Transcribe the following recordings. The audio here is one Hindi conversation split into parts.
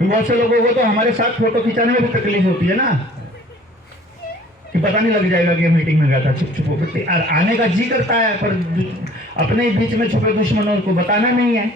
बहुत से लोगों को तो हमारे साथ फोटो खिंचाने में भी तकलीफ होती है ना, कि पता नहीं लग जाएगा कि मीटिंग में गया था, छुप छुप और आने का जी करता है, पर अपने ही बीच में छुपे दुश्मनों को बताना नहीं है।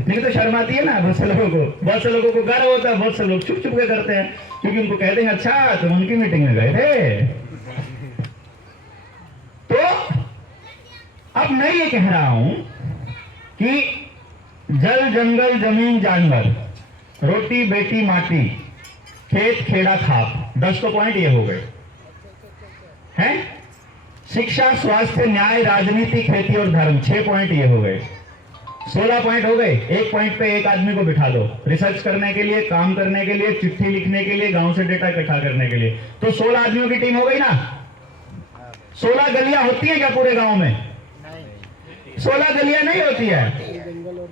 इतनी तो शर्म आती है ना बहुत से लोगों को। बहुत से लोगों को गर्व होता है, बहुत से लोग छुप छुप के करते हैं, क्योंकि उनको कह देंगे अच्छा तुम उनकी मीटिंग में गए थे। तो अब मैं ये कह रहा हूं कि जल जंगल जमीन जानवर, रोटी बेटी माटी, खेत खेड़ा खाप, 10 तो पॉइंट ये हो गए हैं। शिक्षा स्वास्थ्य न्याय राजनीति खेती और धर्म, 6 पॉइंट ये हो गए। 16 पॉइंट हो गए। एक पॉइंट पे एक आदमी को बिठा दो, रिसर्च करने के लिए, काम करने के लिए, चिट्ठी लिखने के लिए, गांव से डेटा इकट्ठा करने के लिए, तो 16 आदमियों की टीम हो गई ना। 16 गलियां होती है क्या पूरे गांव में? 16 गलियां नहीं होती है,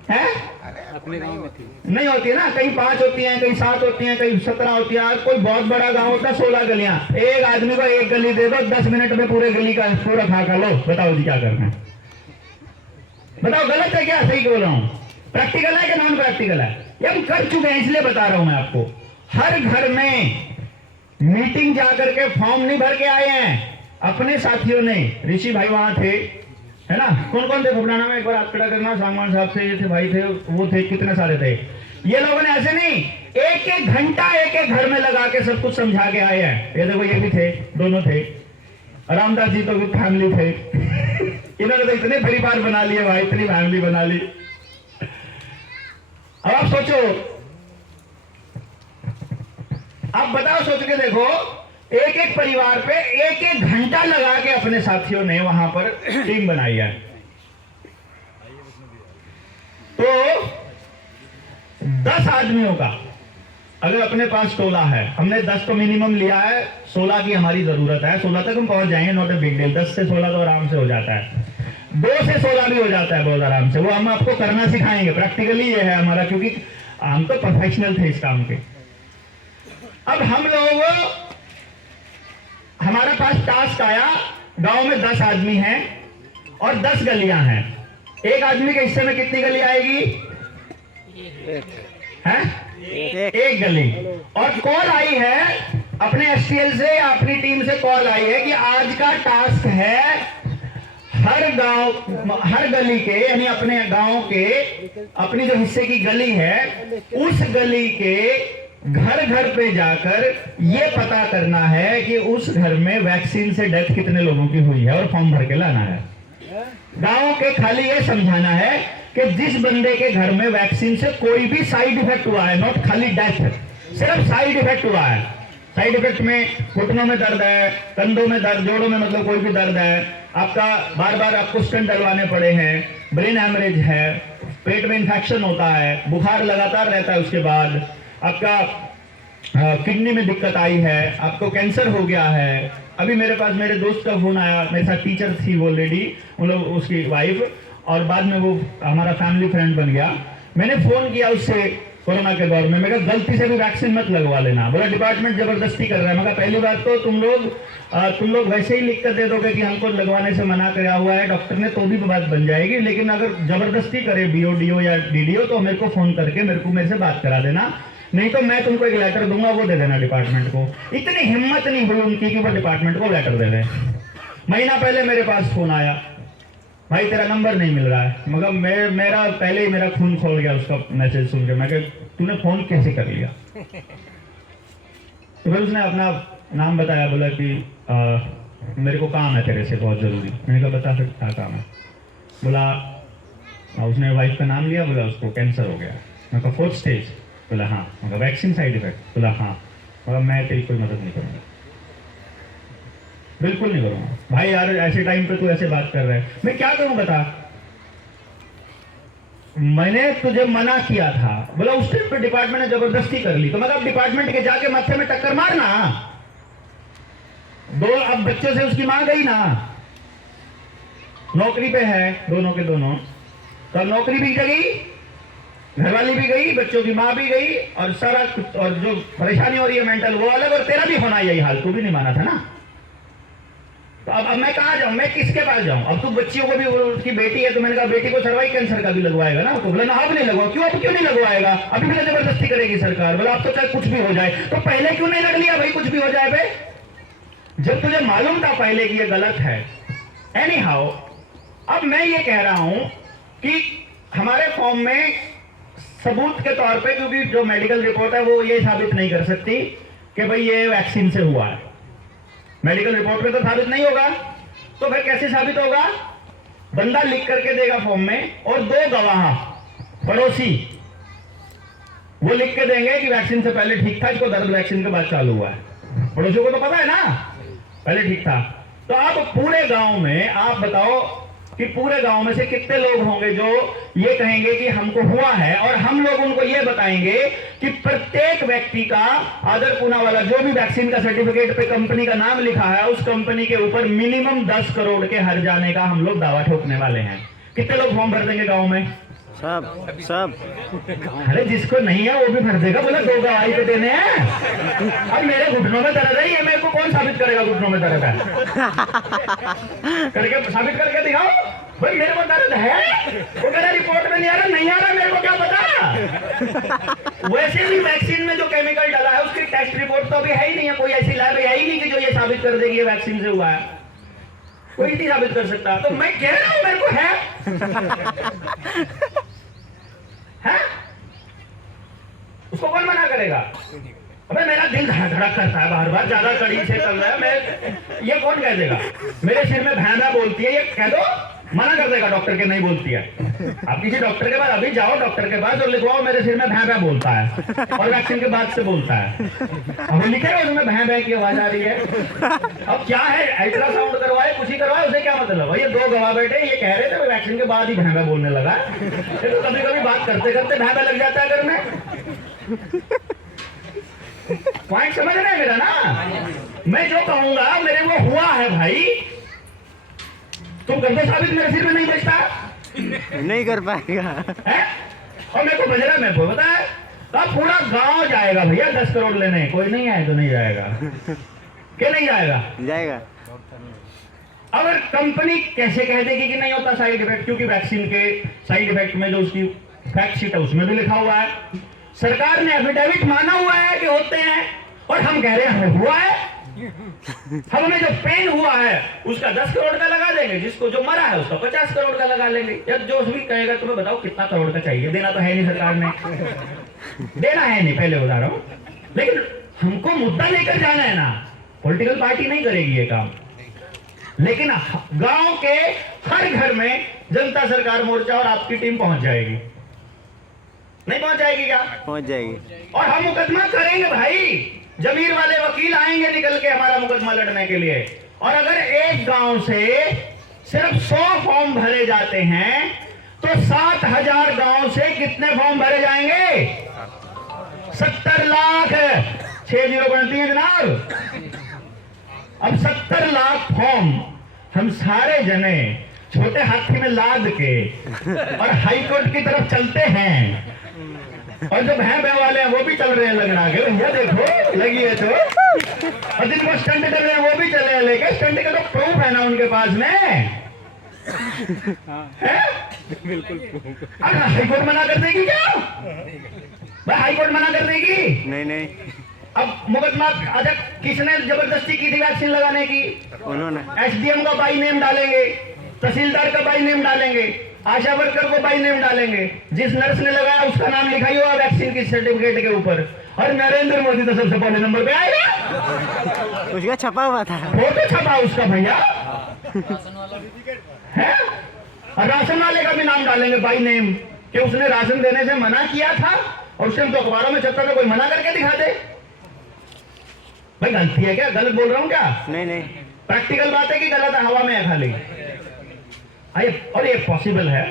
हैं? अपने गांव में थी नहीं होती है ना, कहीं 5 होती हैं, कहीं 7 होती हैं, कहीं 17 होती है। कोई बहुत बड़ा गांव होता है 16 गलियां। एक आदमी को एक गली दे दो, 10 मिनट में पूरे गली का पूरा खा लो। बताओ जी क्या करना है? बताओ गलत है क्या, सही बोल रहा हूं? प्रैक्टिकल है कि नॉन प्रैक्टिकल है? ये हम कर चुके हैं, इसलिए बता रहा हूं मैं आपको। हर घर में मीटिंग जाकर के फॉर्म नहीं भर के आए हैं अपने साथियों ने। ऋषि भाई वहां थे, है ना? कौन कौन थे फुफड़ाना में? एक बार हाथ खड़ा करना। सामान साहब से, ये थे भाई थे, वो थे, कितने सारे थे। ये लोगों ने ऐसे नहीं, एक एक घंटा एक एक घर में लगा के सब कुछ समझा के आए हैं। ये देखो ये भी थे, दोनों थे। रामदास जी तो भी फैमिली थे। इन्होंने तो इतने परिवार बना लिए भाई, इतनी फैमिली बना ली। अब आप सोचो, आप बताओ, सोच के देखो, एक एक परिवार पे एक एक घंटा लगा के अपने साथियों ने वहां पर टीम बनाई है। तो 10 आदमियों का अगर अपने पास टोला है, हमने 10 तो मिनिमम लिया है, 16 की हमारी जरूरत है। 16 तक हम पहुंच जाएंगे, नॉट ए बिग डील। 10 से 16 तो आराम से हो जाता है, 2 से 16 भी हो जाता है बहुत आराम से। वो हम आपको करना सिखाएंगे, प्रैक्टिकली ये है हमारा, क्योंकि हम तो प्रोफेशनल थे इस काम के। अब हम लोग, हमारे पास टास्क आया, गांव में 10 आदमी हैं और 10 गलियां हैं। एक आदमी के हिस्से में कितनी गली आएगी? हैं? एक गली। और कॉल आई है अपने एसटीएल से या अपनी टीम से, कॉल आई है कि आज का टास्क है हर गांव, हर गली के, यानी अपने गांव के, अपनी जो हिस्से की गली है, उस गली के घर घर पे जाकर ये पता करना है कि उस घर में वैक्सीन से डेथ कितने लोगों की हुई है, और फॉर्म भर के लाना है। गांव के खाली ये समझाना है कि जिस बंदे के घर में वैक्सीन से कोई भी साइड इफेक्ट हुआ है, नॉट खाली डेथ, सिर्फ साइड इफेक्ट हुआ है। साइड इफेक्ट में घुटनों में दर्द है, कंधों में दर्द, जोड़ों में मतलब कोई भी दर्द है, आपका बार बार आपको स्टेंट डलवाने पड़े हैं, ब्रेन हैमरेज है, पेट में इंफेक्शन होता है, बुखार लगातार रहता है, उसके बाद आपका किडनी में दिक्कत आई है, आपको कैंसर हो गया है। अभी मेरे पास मेरे दोस्त का फोन आया, मेरे साथ टीचर थी वो लेडी, मतलब उसकी वाइफ, और बाद में वो हमारा फैमिली फ्रेंड बन गया। मैंने फोन किया उससे कोरोना के दौर में, मैं कहा गलती से भी वैक्सीन मत लगवा लेना। बोला डिपार्टमेंट जबरदस्ती कर रहा है। मैं कहा पहली बात तो तुम लोग वैसे ही लिख कर दे दोगे कि हमको लगवाने से मना किया हुआ है डॉक्टर ने, तो भी बात बन जाएगी। लेकिन अगर जबरदस्ती करे बीओडीओ या डीडीओ, तो मेरे को फोन करके मेरे से बात करा देना, नहीं तो मैं तुमको एक लेटर दूंगा, वो दे देना डिपार्टमेंट को। इतनी हिम्मत नहीं हुई उनकी कि वो डिपार्टमेंट को लेटर दे दे। महीना पहले मेरे पास फोन आया, भाई तेरा नंबर नहीं मिल रहा है। मगर मेरा पहले ही मेरा खून खोल गया उसका मैसेज सुन के। मैं कहा तूने फोन कैसे कर लिया? तो फिर उसने अपना नाम बताया, बोला कि मेरे को काम है तेरे से बहुत जरूरी। मैंने कहा बता फिर क्या काम है? बोला उसने वाइफ का नाम लिया, बोला उसको कैंसर हो गया। मैं कहा 4th स्टेज? बोला हाँ। मगर वैक्सीन साइड इफेक्ट? बोला हाँ। मगर मैं तेरी कोई मदद नहीं करूँगा, बिल्कुल नहीं करूँगा। भाई यार ऐसे टाइम पे तू ऐसे बात कर रहा है, मैं क्या करूँ बता? मैंने तुझे मना किया था। बोला उस टाइम पे डिपार्टमेंट ने जबरदस्ती कर ली। तो मतलब डिपार्टमेंट के जाके मत्थे में टक्कर मारना। अब बच्चों से उसकी मां गई ना, नौकरी पे है दोनों के दोनों, तो नौकरी भी गई, घरवाली भी गई, बच्चों की मां भी गई, और सारा कुछ, और जो परेशानी हो रही है मेंटल वो अलग, और तेरा भी होना यही हाल, तू भी नहीं माना था ना। तो अब मैं कहाँ जाऊँ, मैं किसके पास जाऊँ? अब तो बच्चियों को भी, उसकी बेटी है तो मैंने कहा बेटी को सर्वाइकल कैंसर का भी लगवाएगा ना, तो बोला ना अब नहीं लगवा। क्यों, अब क्यों नहीं लगवाएगा? अभी भी जबरदस्ती करेगी सरकार। बोला अब तो चाहे कुछ भी हो जाए, तो पहले क्यों नहीं लड़ लिया भाई, कुछ भी हो जाए भाई, जब तुझे मालूम था पहले कि ये गलत है। एनी हाउ, अब मैं ये कह रहा हूं कि हमारे फॉर्म में सबूत के तौर पे, क्योंकि जो मेडिकल रिपोर्ट है वो ये साबित नहीं कर सकती कि भाई ये वैक्सीन से हुआ है, मेडिकल रिपोर्ट में तो साबित नहीं होगा, तो फिर कैसे साबित होगा? बंदा लिख करके देगा फॉर्म में और 2 गवाह पड़ोसी वो लिख के देंगे कि वैक्सीन से पहले ठीक था, इसको दर्द वैक्सीन के बाद चालू हुआ है। पड़ोसियों को तो पता है ना पहले ठीक था। तो आप पूरे गांव में आप बताओ कि पूरे गांव में से कितने लोग होंगे जो ये कहेंगे कि हमको हुआ है, और हम लोग उनको ये बताएंगे कि प्रत्येक व्यक्ति का आदर पूना वाला जो भी वैक्सीन का सर्टिफिकेट पे कंपनी का नाम लिखा है, उस कंपनी के ऊपर मिनिमम 10 करोड़ के हर जाने का हम लोग दावा ठोकने वाले हैं। कितने लोग फॉर्म भर देंगे गाँव में? सब। अरे जिसको नहीं है वो भी भर देगा। बोला 2 गवाही तो देने हैं। अब मेरे घुटनों में दर्द है, ये मेरे को कौन साबित करेगा घुटनों में दर्द है? करके साबित करके दिखाओ भाई मेरे को दर्द है। वो कह रहा रिपोर्ट में नहीं आ रहा, नहीं आ रहा, मेरे को क्या पता। वैसे भी वैक्सीन में जो केमिकल डाला है उसकी टेस्ट रिपोर्ट तो अभी है ही नहीं है, कोई ऐसी लैब है ही नहीं कि जो ये साबित कर देगी ये वैक्सीन से हुआ है, कोई नहीं साबित कर सकता। तो मैं कह रहा हूं मेरे को है? उसको कौन मना करेगा? अबे मेरा दिल धड़क करता है बार बार, ज्यादा कड़ी से कर रहा है, मैं ये कौन कह देगा? मेरे सिर में भैंसा बोलती है, ये कह दो, मना कर देगा डॉक्टर के नहीं बोलती है। आप किसी डॉक्टर के पास अभी जाओ, डॉक्टर के पास और लिखवाओ मेरे सिर में भैंसा बोलता है और वैक्सीन के बाद से बोलता है, अब लिखेगा उसमें भैं की आवाज आ रही है। अब क्या है, अल्ट्रासाउंड करवाए कुछ ही करवाए, उसे क्या मतलब? ये 2 गवाह बैठे ये कह रहे थे वैक्सीन के बाद ही भैंसा बोलने लगा। तो कभी कभी बात करते करते भैंसा लग जाता है घर में। पॉइंट समझ रहे हैं मेरा ना? मैं जो कहूंगा मेरे को हुआ है भाई, तुम कर दो साबित, मेरे सिर में नहीं बचता, नहीं कर पाएगा है? और मेरे को बजरा में पता है तब पूरा गांव जाएगा भैया 10 करोड़ लेने, कोई नहीं आए तो नहीं जाएगा। क्या नहीं जाएगा? जाएगा। अगर कंपनी कैसे कह देगी कि नहीं होता साइड इफेक्ट, क्योंकि वैक्सीन के साइड इफेक्ट में जो उसकी फैक्ट शीट है उसमें भी लिखा हुआ है, सरकार ने एफिडेविट माना हुआ है कि होते हैं, और हम कह रहे हैं हमें हुआ है। हमें जो पेन हुआ है उसका 10 करोड़ का लगा देंगे, जिसको जो मरा है उसका 50 करोड़ का लगा लेंगे। या जो भी कहेगा तुम्हें बताओ कितना करोड़ का चाहिए, देना तो है नहीं सरकार ने, देना है नहीं, पहले बता रहा हूं। लेकिन हमको मुद्दा लेकर जाना है ना, पॉलिटिकल पार्टी नहीं करेगी ये काम, लेकिन गांव के हर घर में जनता सरकार मोर्चा और आपकी टीम पहुंच जाएगी। नहीं पहुंच जाएगी क्या? पहुंच जाएगी। और हम मुकदमा करेंगे भाई, जमीर वाले वकील आएंगे निकल के हमारा मुकदमा लड़ने के लिए। और अगर एक गांव से सिर्फ 100 फॉर्म भरे जाते हैं तो 7,000 गांव से कितने फॉर्म भरे जाएंगे? 70 लाख। 60 बनती है जनाब। अब 70 लाख फॉर्म हम सारे जने छोटे हाथी में लाद के और हाईकोर्ट की तरफ चलते हैं, और जो भैं वाले हैं वो भी चल रहे हैं लगना के, भैया देखो लगी है तो, और जिनको स्टंट कर रहे हैं वो भी चले हैं लेके, स्टंट का तो प्रूफ है ना उनके पास में है? बिल्कुल। हाईकोर्ट मना कर देगी क्या भाई? हाईकोर्ट मना कर देगी? नहीं। अब मुकदमा अच्छा किसने जबरदस्ती की थी वैक्सीन लगाने की? उन्होंने। एसडीएम का बाई नेम डालेंगे, तहसीलदार का बाई नेम डालेंगे, आशा वर्कर को बाई नेम डालेंगे, जिस नर्स ने लगाया उसका नाम लिखा ही होगा वैक्सीन की सर्टिफिकेट के ऊपर, और नरेंद्र मोदी तो सबसे पहले नंबर पे आएगा। उसका छपा हुआ था, फोटो छपा उसका भैया है। और राशन वाले का भी नाम डालेंगे बाई नेम, कि उसने राशन देने से मना किया था, और उस टाइम तो अखबारों में छपता था, कोई मना करके दिखा दे। भाई गलती है क्या? गलत बोल रहा हूँ क्या? नहीं। प्रैक्टिकल बात है कि गलत है, हवा में है खाली। और ये पॉसिबल है।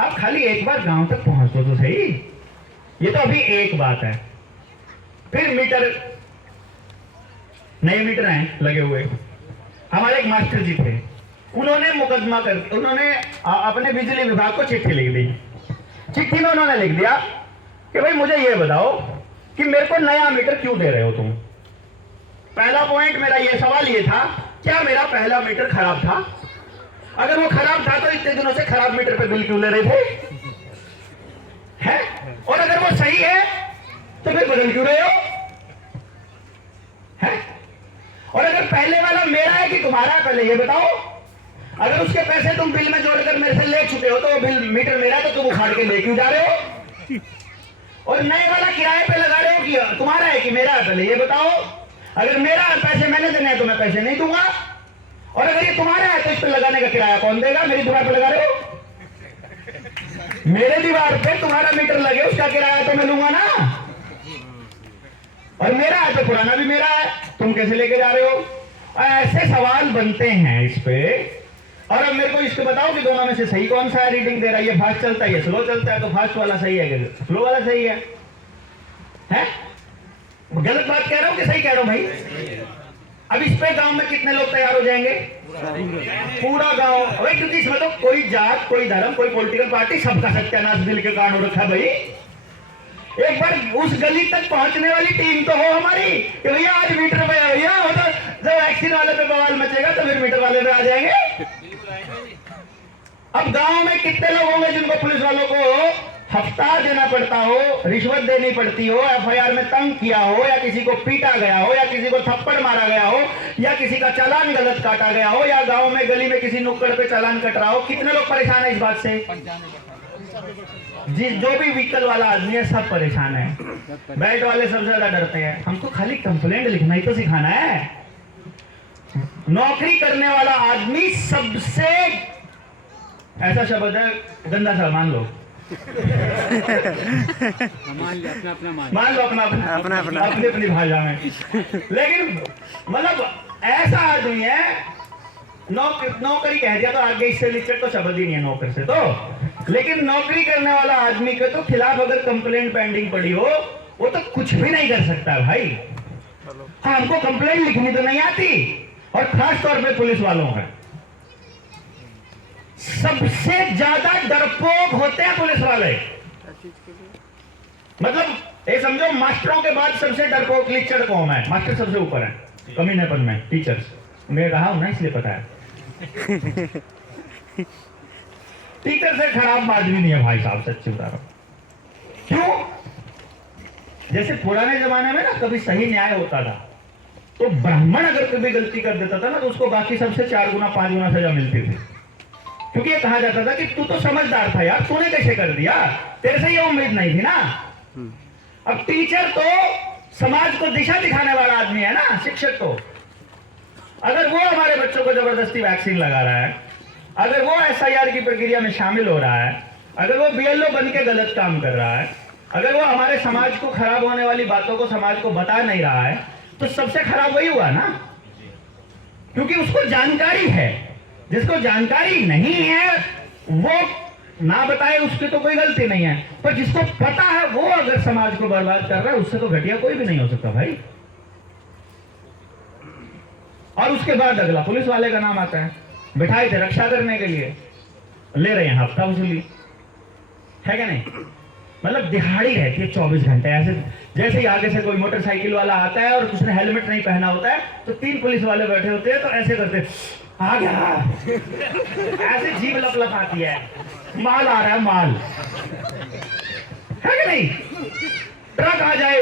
आप खाली एक बार गांव तक पहुंच दो तो सही। ये तो अभी एक बात है। फिर मीटर, नए मीटर हैं लगे हुए। हमारे एक मास्टर जी थे, उन्होंने मुकदमा कर, उन्होंने अपने बिजली विभाग को चिट्ठी लिख दी। चिट्ठी में उन्होंने लिख दिया कि भाई मुझे ये बताओ कि मेरे को नया मीटर क्यों दे रहे हो तुम। पहला पॉइंट मेरा ये सवाल ये था क्या मेरा पहला मीटर खराब था? अगर वो खराब था तो इतने दिनों से खराब मीटर पे बिल क्यों ले रहे थे? है? और अगर वो सही है तो फिर बदल क्यों रहे हो? है? और अगर पहले वाला मेरा है कि तुम्हारा है, पहले ये बताओ। अगर उसके पैसे तुम बिल में जोड़कर मेरे से ले चुके हो तो वो बिल मीटर मेरा, तो तुम उखाड़ के ले क्यों जा रहे हो? और नए वाला किराए पे लगा रहे हो कि तुम्हारा है कि मेरा है, पहले ये बताओ। अगर मेरा है, पैसे मैंने देने हैं तो मैं पैसे नहीं दूंगा। और अगर ये तुम्हारा है तो इस पर लगाने का किराया कौन देगा? मेरी दीवार पे लगा रहे हो, मेरे दीवार पे तुम्हारा मीटर लगे, उसका किराया तो मैं लूंगा ना। और मेरा है तो पुराना भी मेरा है, तुम कैसे लेके जा रहे हो? ऐसे सवाल बनते हैं इस पे। और अब मेरे को इसको बताओ कि दोनों में से सही कौन सा है? रीडिंग दे रहा है, ये फास्ट चलता है, ये स्लो चलता है, तो फास्ट वाला सही है कि स्लो वाला सही है? हैं? गलत बात कह रहा हूं कि सही कह रहा हूं भाई? अब इस पे गांव में कितने लोग तैयार हो जाएंगे? पूरा गांव। भाई क्योंकि इसमें तो कोई जात, कोई धर्म, कोई पॉलिटिकल पार्टी, सबका सत्यानाश दिल के कान हो रखा है भाई। एक बार उस गली तक पहुंचने वाली टीम तो हो हमारी कि भैया आज मीटर पे है भैया, वो तो जब वैक्सीन वाले पे बवाल मचेगा तो फिर मीटर वाले पे आ जाएंगे। अब गांव में कितने लोग होंगे जिनको पुलिस वालों को हफ्ता देना पड़ता हो, रिश्वत देनी पड़ती हो, एफआईआर में तंग किया हो, या किसी को पीटा गया हो, या किसी को थप्पड़ मारा गया हो, या किसी का चालान गलत काटा गया हो, या गांव में गली में किसी नुक्कड़ पे चालान कट रहा हो? कितने लोग परेशान है इस बात से? जी, जो भी व्हीकल वाला आदमी है सब परेशान है। बैट वाले सबसे ज्यादा डरते हैं। हमको खाली कंप्लेंट लिखना ही तो सिखाना है। नौकरी करने वाला आदमी सबसे, ऐसा शब्द है गंदा सा, मान लो अपनी अपनी भाषा में, लेकिन मतलब ऐसा आदमी है, नौकरी कह दिया तो आगे इससे नीचे तो शब्द ही नहीं है नौकर से तो। लेकिन नौकरी करने वाला आदमी के तो खिलाफ अगर कंप्लेंट पेंडिंग पड़ी हो, वो तो कुछ भी नहीं कर सकता भाई। हाँ, हमको कंप्लेंट लिखनी तो नहीं आती, और खास तौर पे पुलिस वालों का सबसे ज्यादा डरपोक होते हैं पुलिस वाले। मतलब ये समझो, मास्टरों के बाद सबसे डरपोक लीचड़ कौन है? मास्टर सबसे ऊपर है कमीनेपन में, टीचर्स। मैं रहा हूं ना इसलिए पता है। टीचर से खराब आदमी नहीं है भाई साहब, सच्ची बता रहा हूं। क्यों? जैसे पुराने जमाने में ना कभी सही न्याय होता था तो ब्राह्मण अगर कभी गलती कर देता था ना तो उसको बाकी सबसे 4 गुना 5 गुना सजा मिलती थी। क्योंकि ये कहा जाता था कि तू तो समझदार था यार, तूने कैसे कर दिया, तेरे से ये उम्मीद नहीं थी ना। अब टीचर तो समाज को दिशा दिखाने वाला आदमी है ना, शिक्षक तो। अगर वो हमारे बच्चों को जबरदस्ती वैक्सीन लगा रहा है, अगर वो एसआईआर की प्रक्रिया में शामिल हो रहा है, अगर वो बीएलओ बन के गलत काम कर रहा है, अगर वो हमारे समाज को खराब होने वाली बातों को समाज को बता नहीं रहा है, तो सबसे खराब वही हुआ ना, क्योंकि उसको जानकारी है। जिसको जानकारी नहीं है वो ना बताए, उसकी तो कोई गलती नहीं है, पर जिसको पता है वो अगर समाज को बर्बाद कर रहा है, उससे तो घटिया कोई भी नहीं हो सकता भाई। और उसके बाद अगला पुलिस वाले का नाम आता है। बिठाए थे रक्षा करने के लिए, ले रहे हैं हफ्ता वसूली, है क्या नहीं? मतलब दिहाड़ी रहती है 24 घंटे। ऐसे जैसे ही आगे से कोई मोटरसाइकिल वाला आता है और उसने हेलमेट नहीं पहना होता है तो 3 पुलिस वाले बैठे होते हैं, तो ऐसे करते आ गया, ऐसे जीभ लप आती है, माल आ रहा है, माल, है कि नहीं? ट्रक आ जाए